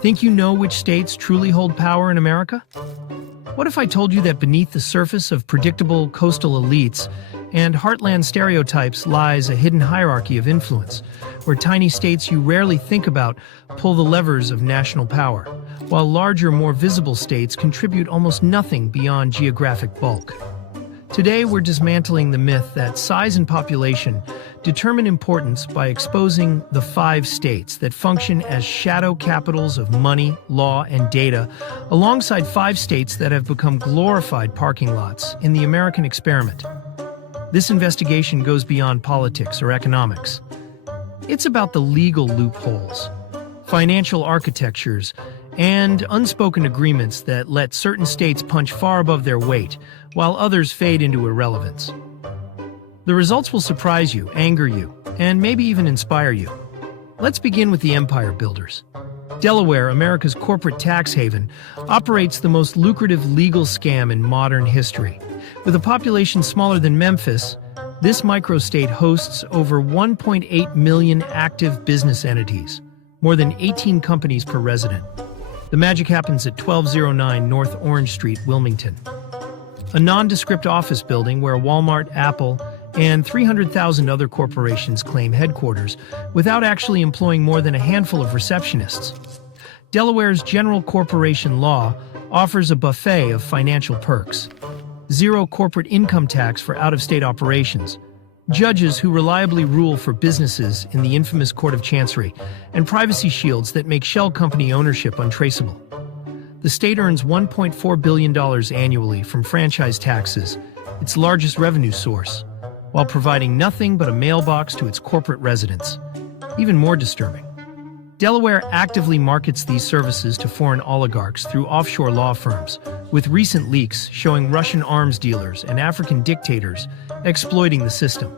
Think you know which states truly hold power in America? What if I told you that beneath the surface of predictable coastal elites and heartland stereotypes lies a hidden hierarchy of influence, where tiny states you rarely think about pull the levers of national power, while larger, more visible states contribute almost nothing beyond geographic bulk? Today, we're dismantling the myth that size and population determine importance by exposing the 5 states that function as shadow capitals of money, law, and data, alongside 5 states that have become glorified parking lots in the American experiment. This investigation goes beyond politics or economics. It's about the legal loopholes, financial architectures, and unspoken agreements that let certain states punch far above their weight, while others fade into irrelevance. The results will surprise you, anger you, and maybe even inspire you. Let's begin with the empire builders. Delaware, America's corporate tax haven, operates the most lucrative legal scam in modern history. With a population smaller than Memphis, this microstate hosts over 1.8 million active business entities, more than 18 companies per resident. The magic happens at 1209 North Orange Street, Wilmington, a nondescript office building where Walmart, Apple, and 300,000 other corporations claim headquarters without actually employing more than a handful of receptionists. Delaware's general corporation law offers a buffet of financial perks: zero corporate income tax for out-of-state operations, judges who reliably rule for businesses in the infamous Court of Chancery, and privacy shields that make shell company ownership untraceable. The state earns $1.4 billion annually from franchise taxes, its largest revenue source, while providing nothing but a mailbox to its corporate residents. Even more disturbing, Delaware actively markets these services to foreign oligarchs through offshore law firms, with recent leaks showing Russian arms dealers and African dictators exploiting the system.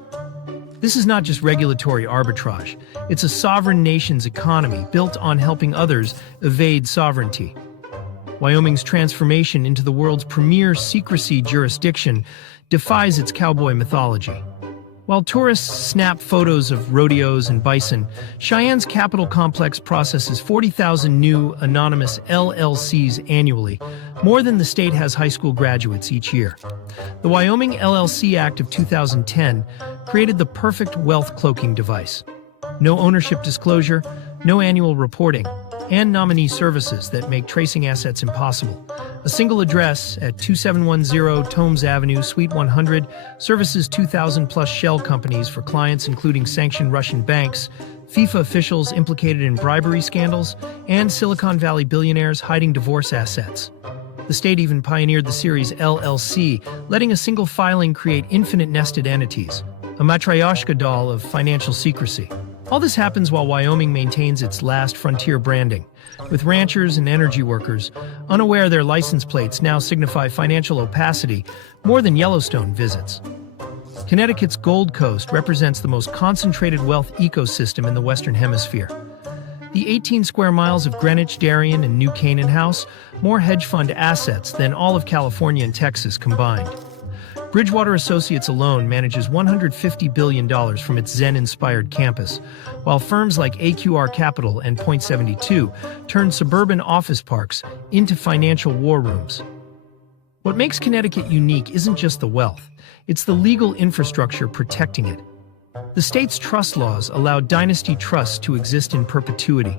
This is not just regulatory arbitrage, it's a sovereign nation's economy built on helping others evade sovereignty. Wyoming's transformation into the world's premier secrecy jurisdiction defies its cowboy mythology. While tourists snap photos of rodeos and bison, Cheyenne's capital complex processes 40,000 new anonymous LLCs annually, more than the state has high school graduates each year. The Wyoming LLC Act of 2010 created the perfect wealth cloaking device. No ownership disclosure, no annual reporting, and nominee services that make tracing assets impossible. A single address at 2710 Tomes Avenue, Suite 100, services 2,000-plus shell companies for clients including sanctioned Russian banks, FIFA officials implicated in bribery scandals, and Silicon Valley billionaires hiding divorce assets. The state even pioneered the series LLC, letting a single filing create infinite nested entities, a matryoshka doll of financial secrecy. All this happens while Wyoming maintains its last frontier branding, with ranchers and energy workers unaware their license plates now signify financial opacity more than Yellowstone visits. Connecticut's Gold Coast represents the most concentrated wealth ecosystem in the Western Hemisphere. The 18 square miles of Greenwich, Darien, and New Canaan house more hedge fund assets than all of California and Texas combined. Bridgewater Associates alone manages $150 billion from its Zen-inspired campus, while firms like AQR Capital and Point72 turn suburban office parks into financial war rooms. What makes Connecticut unique isn't just the wealth, it's the legal infrastructure protecting it. The state's trust laws allow Dynasty trusts to exist in perpetuity,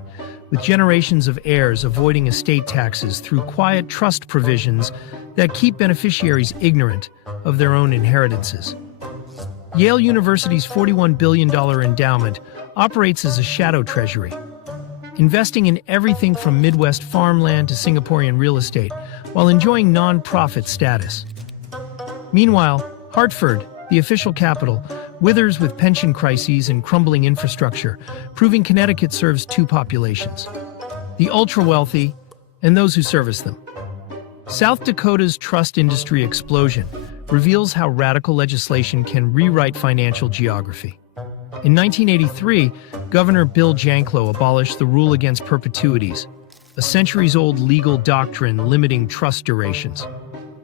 with generations of heirs avoiding estate taxes through quiet trust provisions that keep beneficiaries ignorant of their own inheritances. Yale University's $41 billion endowment operates as a shadow treasury, investing in everything from Midwest farmland to Singaporean real estate, while enjoying non-profit status. Meanwhile, Hartford, the official capital, withers with pension crises and crumbling infrastructure, proving Connecticut serves 2 populations: the ultra-wealthy and those who service them. South Dakota's trust industry explosion reveals how radical legislation can rewrite financial geography. In 1983, Governor Bill Janklow abolished the rule against perpetuities, a centuries-old legal doctrine limiting trust durations.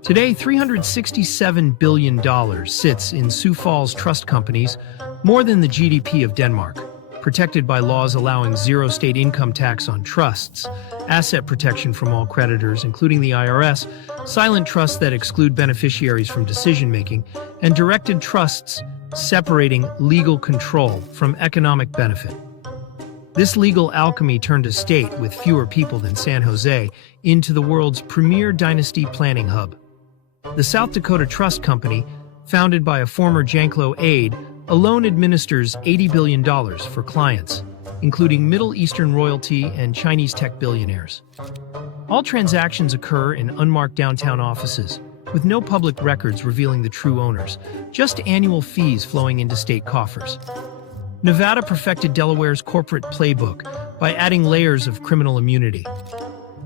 Today, $367 billion sits in Sioux Falls trust companies, more than the GDP of Denmark, protected by laws allowing zero state income tax on trusts, asset protection from all creditors, including the IRS, silent trusts that exclude beneficiaries from decision-making, and directed trusts separating legal control from economic benefit. This legal alchemy turned a state with fewer people than San Jose into the world's premier dynasty planning hub. The South Dakota Trust Company, founded by a former Janklow aide, alone administers $80 billion for clients, including Middle Eastern royalty and Chinese tech billionaires. All transactions occur in unmarked downtown offices, with no public records revealing the true owners, just annual fees flowing into state coffers. Nevada perfected Delaware's corporate playbook by adding layers of criminal immunity.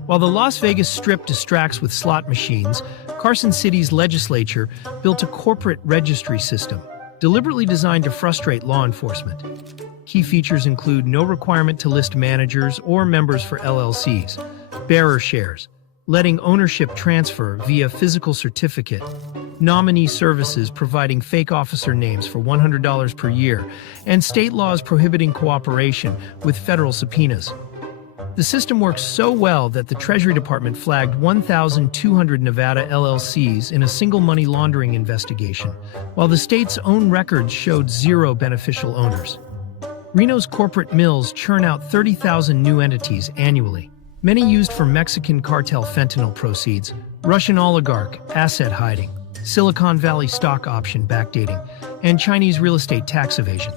While the Las Vegas Strip distracts with slot machines, Carson City's legislature built a corporate registry system, deliberately designed to frustrate law enforcement. Key features include no requirement to list managers or members for LLCs, bearer shares, letting ownership transfer via physical certificate, nominee services providing fake officer names for $100 per year, and state laws prohibiting cooperation with federal subpoenas. The system works so well that the Treasury Department flagged 1,200 Nevada LLCs in a single money laundering investigation, while the state's own records showed zero beneficial owners. Reno's corporate mills churn out 30,000 new entities annually, many used for Mexican cartel fentanyl proceeds, Russian oligarch asset hiding, Silicon Valley stock option backdating, and Chinese real estate tax evasion.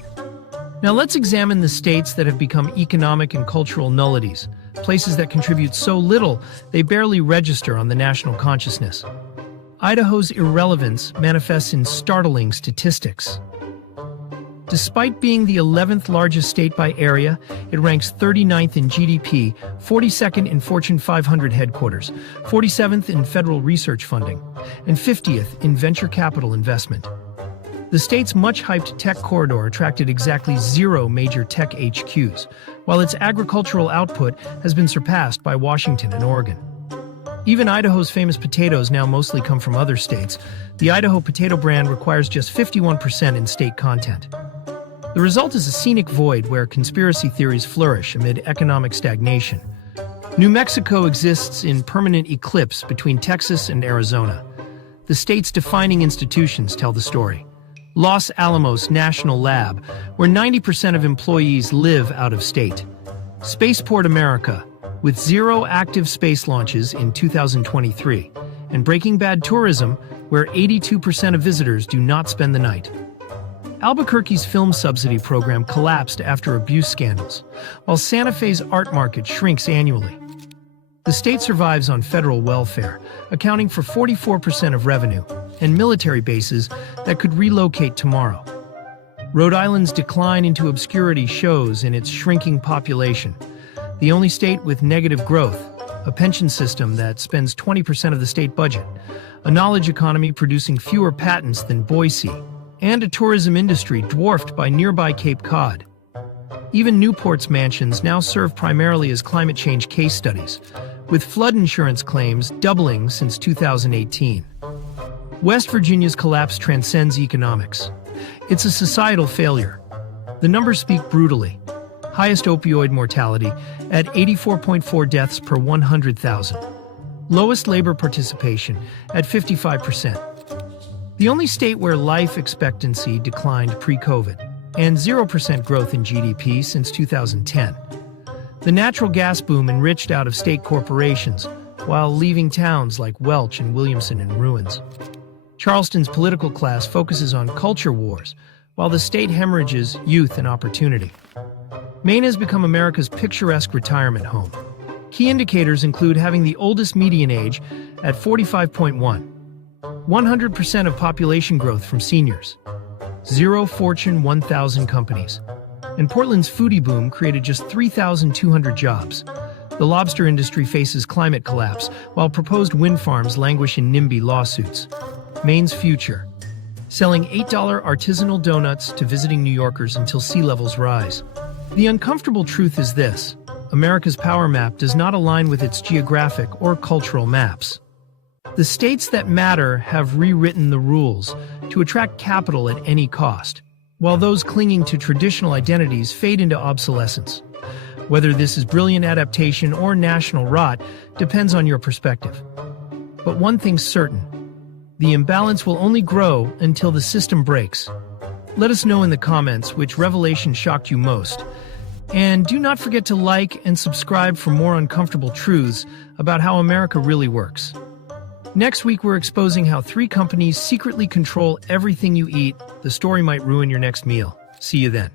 Now let's examine the states that have become economic and cultural nullities, places that contribute so little they barely register on the national consciousness. Idaho's irrelevance manifests in startling statistics. Despite being the 11th largest state by area, it ranks 39th in GDP, 42nd in Fortune 500 headquarters, 47th in federal research funding, and 50th in venture capital investment. The state's much-hyped tech corridor attracted exactly zero major tech HQs, while its agricultural output has been surpassed by Washington and Oregon. Even Idaho's famous potatoes now mostly come from other states. The Idaho potato brand requires just 51% in state content. The result is a scenic void where conspiracy theories flourish amid economic stagnation. New Mexico exists in permanent eclipse between Texas and Arizona. The state's defining institutions tell the story. Los Alamos National Lab, where 90% of employees live out of state. Spaceport America, with 0 active space launches in 2023. And Breaking Bad Tourism, where 82% of visitors do not spend the night. Albuquerque's film subsidy program collapsed after abuse scandals, while Santa Fe's art market shrinks annually. The state survives on federal welfare, accounting for 44% of revenue, and military bases that could relocate tomorrow. Rhode Island's decline into obscurity shows in its shrinking population. The only state with negative growth, a pension system that spends 20% of the state budget, a knowledge economy producing fewer patents than Boise, and a tourism industry dwarfed by nearby Cape Cod. Even Newport's mansions now serve primarily as climate change case studies, with flood insurance claims doubling since 2018. West Virginia's collapse transcends economics. It's a societal failure. The numbers speak brutally. Highest opioid mortality at 84.4 deaths per 100,000. Lowest labor participation at 55%. The only state where life expectancy declined pre-COVID, and 0% growth in GDP since 2010. The natural gas boom enriched out-of-state corporations, while leaving towns like Welch and Williamson in ruins. Charleston's political class focuses on culture wars, while the state hemorrhages youth and opportunity. Maine has become America's picturesque retirement home. Key indicators include having the oldest median age at 45.1, 100% of population growth from seniors, 0 Fortune 1000 companies, and Portland's foodie boom created just 3,200 jobs. The lobster industry faces climate collapse, while proposed wind farms languish in NIMBY lawsuits. Maine's future: selling $8 artisanal donuts to visiting New Yorkers until sea levels rise. The uncomfortable truth is this: America's power map does not align with its geographic or cultural maps. The states that matter have rewritten the rules to attract capital at any cost. while those clinging to traditional identities fade into obsolescence. Whether this is brilliant adaptation or national rot depends on your perspective. But one thing's certain: the imbalance will only grow until the system breaks. Let us know in the comments which revelation shocked you most. And do not forget to like and subscribe for more uncomfortable truths about how America really works. Next week, we're exposing how 3 companies secretly control everything you eat. The story might ruin your next meal. See you then.